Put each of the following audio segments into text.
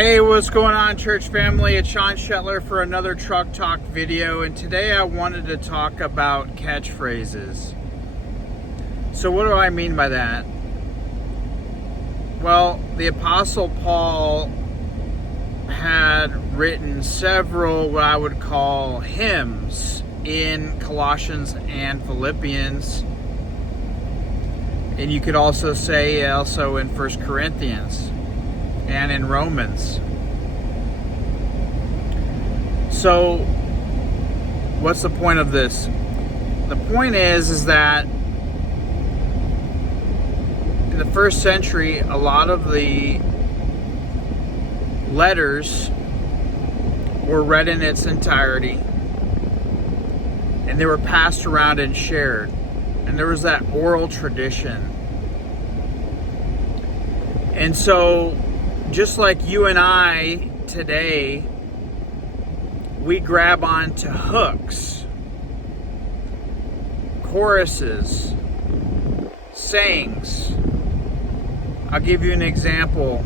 Hey, what's going on, church family? It's Sean Shetler for another Truck Talk video, and today I wanted to talk about catchphrases. So what do I mean by that? Well, the Apostle Paul had written several what I would call hymns in Colossians and Philippians, and you could also say in 1 Corinthians and in Romans. So what's the point of this? The point is that in the first century, a lot of the letters were read in its entirety, and they were passed around and shared, and there was that oral tradition. And so just like you and I today, we grab onto hooks, choruses, sayings. I'll give you an example.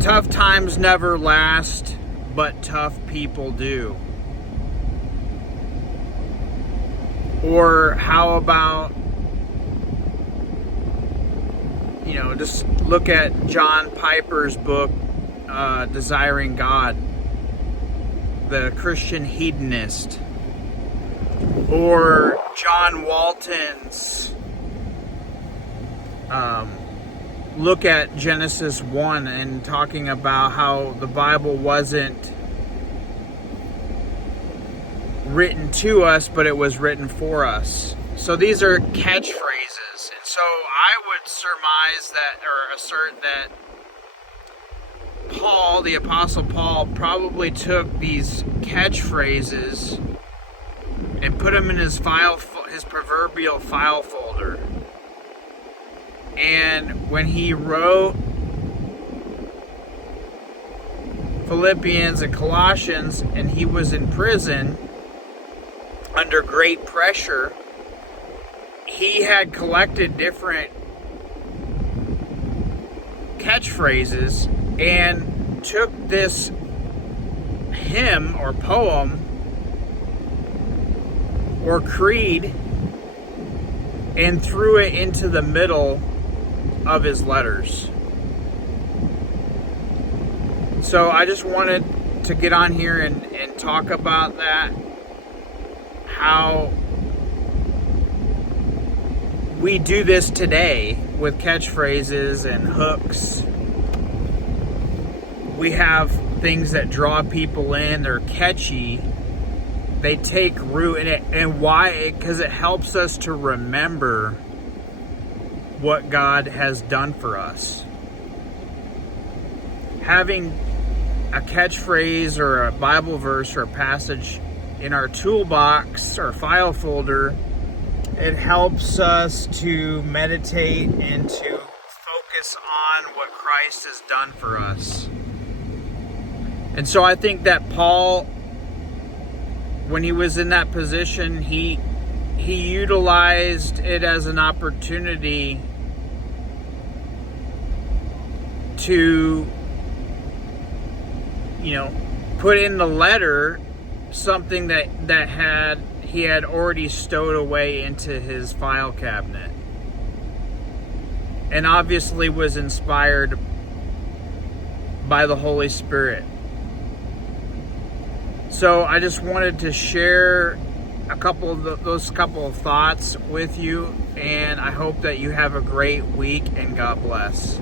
Tough times never last, but tough people do. Or how about, just look at John Piper's book, Desiring God, the Christian Hedonist. Or John Walton's look at Genesis 1 and talking about how the Bible wasn't written to us, but it was written for us. So these are catchphrases. And so I would surmise that, or assert that, Paul, the Apostle Paul, probably took these catchphrases and put them in his proverbial file folder. And when he wrote Philippians and Colossians, and he was in prison under great pressure, he had collected different catchphrases and took this hymn or poem or creed and threw it into the middle of his letters. So I just wanted to get on here and talk about that, how we do this today with catchphrases and hooks. We have things that draw people in, they're catchy, they take root in it. And why? Because it helps us to remember what God has done for us. Having a catchphrase or a Bible verse or a passage in our toolbox or file folder, it helps us to meditate and to focus on what Christ has done for us. And so I think that Paul, when he was in that position, he utilized it as an opportunity to, put in the letter something that he had already stowed away into his file cabinet, and obviously was inspired by the Holy Spirit. So I just wanted to share those couple of thoughts with you, and I hope that you have a great week, and God bless.